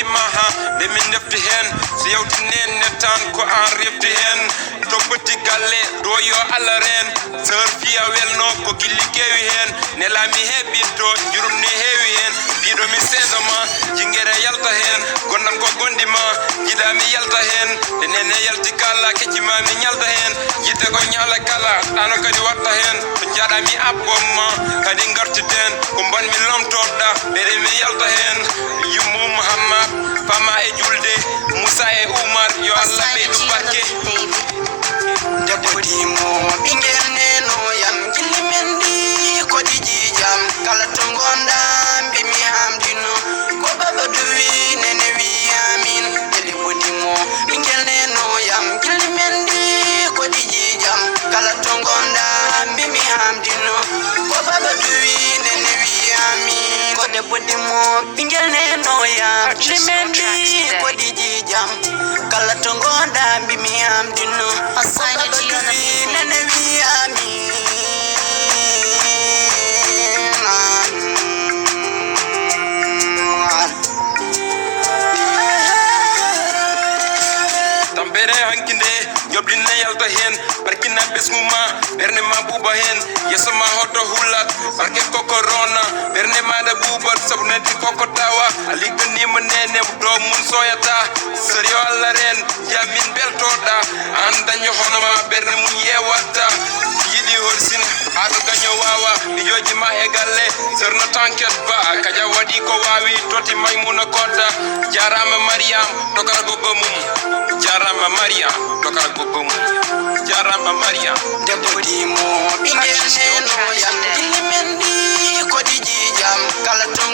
limaha de min defti hen so yewti nen nettan ko an refti hen toppati galle do yo alla ren seur fiya welno ko gilli kewi hen nelami hebinto jurum ne hewi hen bido mi sesama jingere yalta hen gondam ko gondima jida mi yalta hen de nene yalti kala kecima mi nyalta hen jite ko nyala kala ano kadi watta hen to jada mi abbomma kadi gartiden ko ban mi lomtodda bere mi yalta hen yumu muhammad fama e julde musa e umar yo alla be du barke debodi mo bingel neno yam jilli mendi ko diji jam kala to gonda bi mi hamdino ko baba duwi nene wi amin debodi mo bingel neno yam jilli mendi ko diji jam kala to gonda bi mi hamdino ko baba duwi nene wi amin ko debodi mo bingel neno yam jilli mendi ko diji jam kala to gonda bi mi hamdino tambere hankinde jobdinne yalta hen barkina besmuma berne ma buba hen yesama hoto hulat barke koko rona berne ma da buba sabnati koko tawa aligani manene do mun soyata seri wala ren yamin beltoda andanyo honoma berne mun yewata yidi horsin ado ganyo wawa mi joji ma e galle serno tanket ba kaja wadi ko wawi toti maymuna kodda jarama mariam dokara gogo mum jarama mariam dokara gogo mum jarama mariam debodi mo bingel neno yam jilli mendi ko diji jam kala to